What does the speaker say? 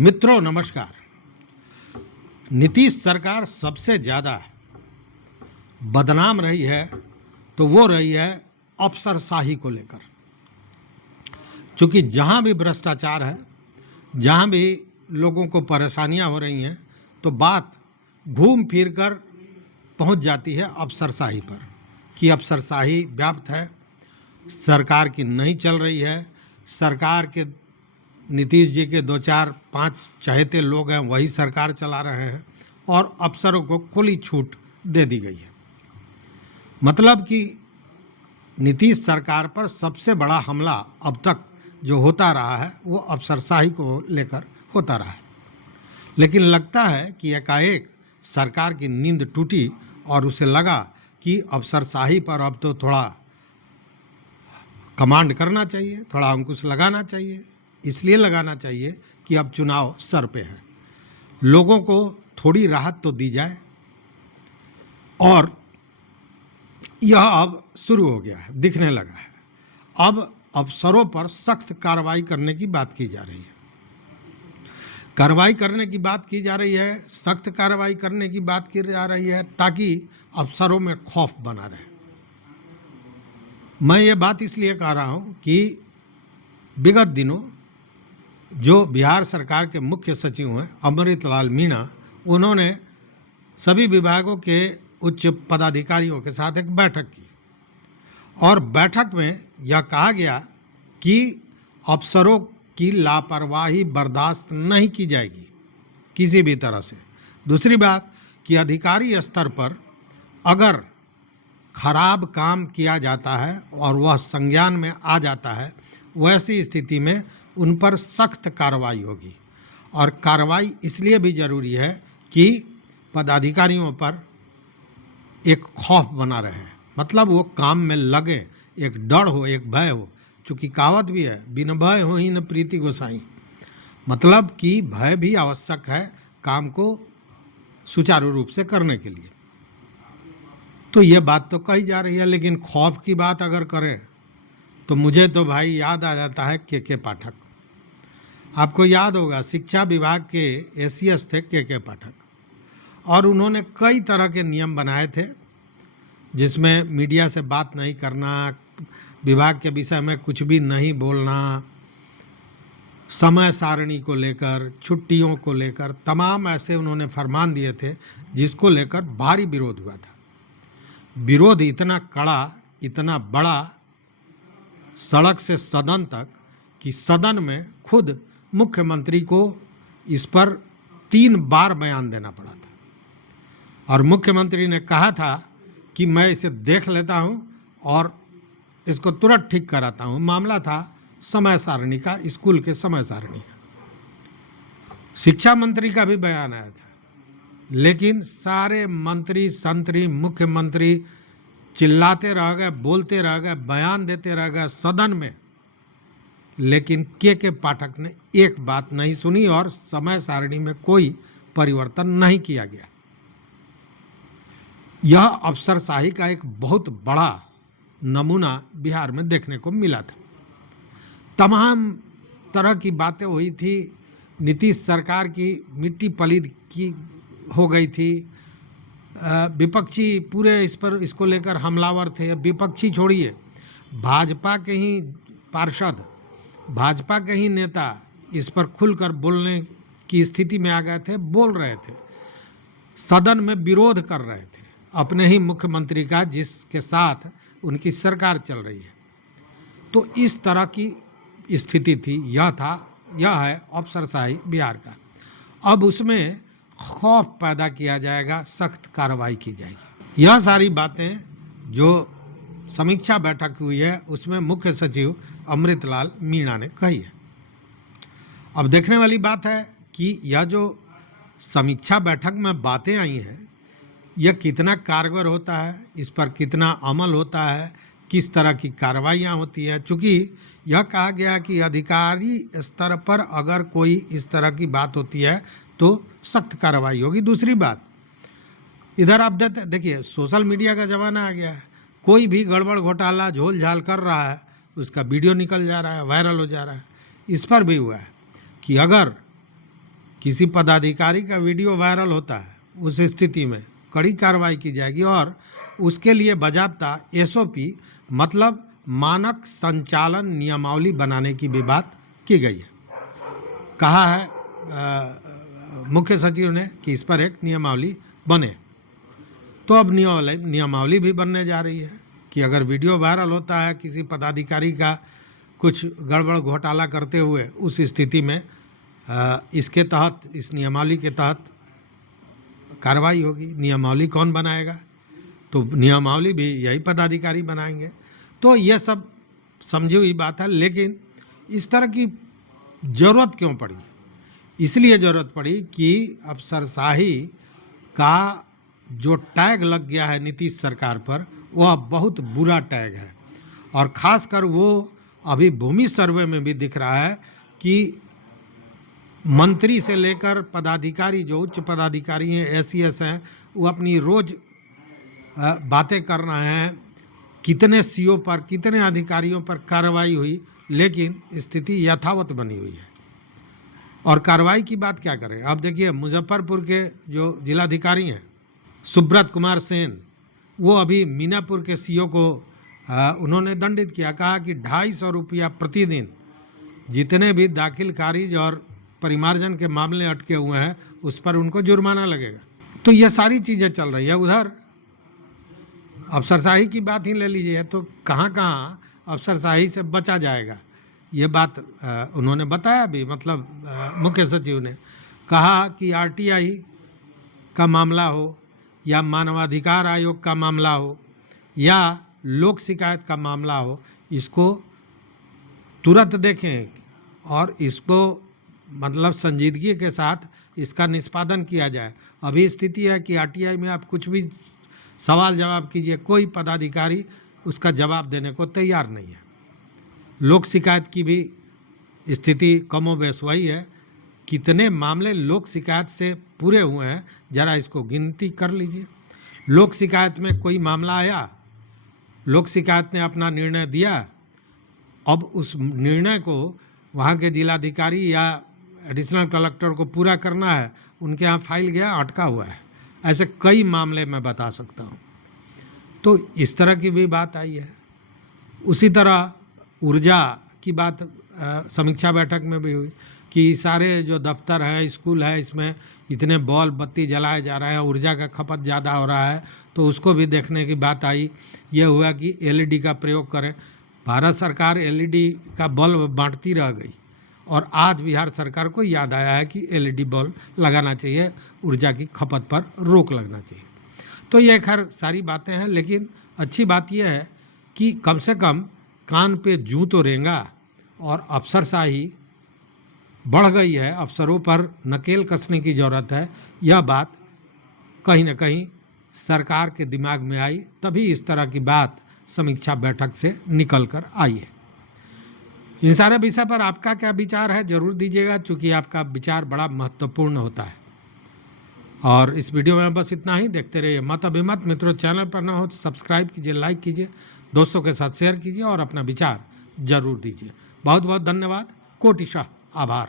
मित्रों नमस्कार। नीतीश सरकार सबसे ज़्यादा बदनाम रही है तो वो रही है अफसरशाही को लेकर। क्योंकि जहाँ भी भ्रष्टाचार है, जहाँ भी लोगों को परेशानियाँ हो रही हैं, तो बात घूम फिर कर पहुँच जाती है अफसरशाही पर कि अफसरशाही व्याप्त है, सरकार की नहीं चल रही है, सरकार के नीतीश जी के 2-4-5 चहेते लोग हैं वही सरकार चला रहे हैं और अफसरों को खुली छूट दे दी गई है। मतलब कि नीतीश सरकार पर सबसे बड़ा हमला अब तक जो होता रहा है वो अफसरशाही को लेकर होता रहा है। लेकिन लगता है कि एकाएक सरकार की नींद टूटी और उसे लगा कि अफसरशाही पर अब तो थोड़ा कमांड करना चाहिए, थोड़ा अंकुश लगाना चाहिए। इसलिए लगाना चाहिए कि अब चुनाव सर पे है, लोगों को थोड़ी राहत तो दी जाए। और यह अब शुरू हो गया है, दिखने लगा है। अब अफसरों पर सख्त कार्रवाई करने की बात की जा रही है, कार्रवाई करने की बात की जा रही है, सख्त कार्रवाई करने की बात की जा रही है ताकि अफसरों में खौफ बना रहे। मैं ये बात इसलिए कह रहा हूँ कि विगत दिनों जो बिहार सरकार के मुख्य सचिव हैं अमृतलाल मीणा, उन्होंने सभी विभागों के उच्च पदाधिकारियों के साथ एक बैठक की और बैठक में यह कहा गया कि अफसरों की लापरवाही बर्दाश्त नहीं की जाएगी किसी भी तरह से। दूसरी बात कि अधिकारी स्तर पर अगर खराब काम किया जाता है और वह संज्ञान में आ जाता है, वैसी स्थिति में उन पर सख्त कार्रवाई होगी। और कार्रवाई इसलिए भी ज़रूरी है कि पदाधिकारियों पर एक खौफ बना रहे, मतलब वो काम में लगे, एक डर हो, एक भय हो। चूँकि कहावत भी है, बिन भय हो ही न प्रीति गोसाई, मतलब कि भय भी आवश्यक है काम को सुचारू रूप से करने के लिए। तो ये बात तो कही जा रही है, लेकिन खौफ की बात अगर करें तो मुझे तो भाई याद आ जाता है के पाठक। आपको याद होगा शिक्षा विभाग के एसीएस थे के पाठक, और उन्होंने कई तरह के नियम बनाए थे जिसमें मीडिया से बात नहीं करना, विभाग के विषय में कुछ भी नहीं बोलना, समय सारणी को लेकर, छुट्टियों को लेकर तमाम ऐसे उन्होंने फरमान दिए थे जिसको लेकर भारी विरोध हुआ था। विरोध इतना कड़ा, इतना बड़ा, सड़क से सदन तक, कि सदन में खुद मुख्यमंत्री को इस पर 3 बार बयान देना पड़ा था। और मुख्यमंत्री ने कहा था कि मैं इसे देख लेता हूं और इसको तुरंत ठीक कराता हूं। मामला था समय सारणी का, स्कूल के समय सारणी का। शिक्षा मंत्री का भी बयान आया था, लेकिन सारे मंत्री संतरी मुख्यमंत्री चिल्लाते रह गए, बोलते रह गए, बयान देते रह गए सदन में, लेकिन के पाठक ने एक बात नहीं सुनी और समय सारणी में कोई परिवर्तन नहीं किया गया। यह अफसरशाही का एक बहुत बड़ा नमूना बिहार में देखने को मिला था। तमाम तरह की बातें हुई थी, नीतीश सरकार की मिट्टी पलीद की हो गई थी, विपक्षी पूरे इसको लेकर हमलावर थे। विपक्षी छोड़िए, भाजपा के ही पार्षद, भाजपा के ही नेता इस पर खुलकर बोलने की स्थिति में आ गए थे, बोल रहे थे, सदन में विरोध कर रहे थे अपने ही मुख्यमंत्री का जिसके साथ उनकी सरकार चल रही है। तो इस तरह की स्थिति थी। यह है अफसरशाही बिहार का। अब उसमें खौफ पैदा किया जाएगा, सख्त कार्रवाई की जाएगी। यह सारी बातें जो समीक्षा बैठक हुई है उसमें मुख्य सचिव अमृतलाल मीणा ने कही है। अब देखने वाली बात है कि यह जो समीक्षा बैठक में बातें आई हैं यह कितना कारगर होता है, इस पर कितना अमल होता है, किस तरह की कार्रवाइयाँ होती हैं। चूँकि यह कहा गया कि अधिकारी स्तर पर अगर कोई इस तरह की बात होती है तो सख्त कार्रवाई होगी। दूसरी बात, इधर आप देखिए सोशल मीडिया का ज़माना आ गया है, कोई भी गड़बड़ घोटाला झोल झाल कर रहा है उसका वीडियो निकल जा रहा है, वायरल हो जा रहा है। इस पर भी हुआ है कि अगर किसी पदाधिकारी का वीडियो वायरल होता है, उस स्थिति में कड़ी कार्रवाई की जाएगी और उसके लिए बाज़ाब्ता एसओपी मतलब मानक संचालन नियमावली बनाने की भी बात की गई है। कहा है मुख्य सचिव ने कि इस पर एक नियमावली बने। तो अब नियमावली भी बनने जा रही है कि अगर वीडियो वायरल होता है किसी पदाधिकारी का कुछ गड़बड़ घोटाला करते हुए, उस स्थिति में इसके तहत, इस नियमावली के तहत कार्रवाई होगी। नियमावली कौन बनाएगा? तो नियमावली भी यही पदाधिकारी बनाएंगे। तो यह सब समझी हुई बात है, लेकिन इस तरह की ज़रूरत क्यों पड़ी? इसलिए ज़रूरत पड़ी कि अफसरशाही का जो टैग लग गया है नीतीश सरकार पर, वह बहुत बुरा टैग है। और ख़ासकर वो अभी भूमि सर्वे में भी दिख रहा है कि मंत्री से लेकर पदाधिकारी, जो उच्च पदाधिकारी हैं, एसीएस हैं, वो अपनी रोज़ बातें कर रहे हैं कितने सीओ पर, कितने अधिकारियों पर कार्रवाई हुई, लेकिन स्थिति यथावत बनी हुई है। और कार्रवाई की बात क्या करें? अब देखिए, मुजफ्फरपुर के जो जिलाधिकारी हैं सुब्रत कुमार सेन, वो अभी मीनापुर के सीओ को उन्होंने दंडित किया। कहा कि 250 रुपया प्रतिदिन जितने भी दाखिल खारिज और परिमार्जन के मामले अटके हुए हैं, उस पर उनको जुर्माना लगेगा। तो ये सारी चीज़ें चल रही है। उधर अफसरशाही की बात ही ले लीजिए, तो कहाँ कहाँ अफसरशाही से बचा जाएगा, ये बात उन्होंने बताया भी। मतलब मुख्य सचिव ने कहा कि आरटीआई का मामला हो या मानवाधिकार आयोग का मामला हो या लोक शिकायत का मामला हो, इसको तुरंत देखें और इसको मतलब संजीदगी के साथ इसका निष्पादन किया जाए। अभी स्थिति है कि आरटीआई में आप कुछ भी सवाल जवाब कीजिए, कोई पदाधिकारी उसका जवाब देने को तैयार नहीं है। लोक शिकायत की भी स्थिति कमोबेश वही है। कितने मामले लोक शिकायत से पूरे हुए हैं, ज़रा इसको गिनती कर लीजिए। लोक शिकायत में कोई मामला आया, लोक शिकायत ने अपना निर्णय दिया, अब उस निर्णय को वहाँ के जिलाधिकारी या एडिशनल कलेक्टर को पूरा करना है, उनके यहाँ फाइल गया, अटका हुआ है। ऐसे कई मामले मैं बता सकता हूँ। तो इस तरह की भी बात आई है। उसी तरह ऊर्जा की बात समीक्षा बैठक में भी हुई कि सारे जो दफ्तर हैं, स्कूल है, इसमें इतने बॉल बत्ती जलाए जा रहे हैं, ऊर्जा का खपत ज़्यादा हो रहा है, तो उसको भी देखने की बात आई। ये हुआ कि एलईडी का प्रयोग करें। भारत सरकार एलईडी का बल्ब बांटती रह गई और आज बिहार सरकार को याद आया है कि एलईडी बल्ब लगाना चाहिए, ऊर्जा की खपत पर रोक लगना चाहिए। तो ये खैर सारी बातें हैं, लेकिन अच्छी बात यह है कि कम से कम कान पे जूं तो रेंगा और अफसरशाही बढ़ गई है, अफसरों पर नकेल कसने की ज़रूरत है। यह बात कहीं ना कहीं सरकार के दिमाग में आई, तभी इस तरह की बात समीक्षा बैठक से निकल कर आई है। इन सारे विषय पर आपका क्या विचार है ज़रूर दीजिएगा, चूँकि आपका विचार बड़ा महत्वपूर्ण होता है। और इस वीडियो में बस इतना ही। देखते रहिए मत अभिमत। मित्रों, चैनल पर ना हो तो सब्सक्राइब कीजिए, लाइक कीजिए, दोस्तों के साथ शेयर कीजिए और अपना विचार जरूर दीजिए। बहुत बहुत धन्यवाद। कोटिशाह आभार।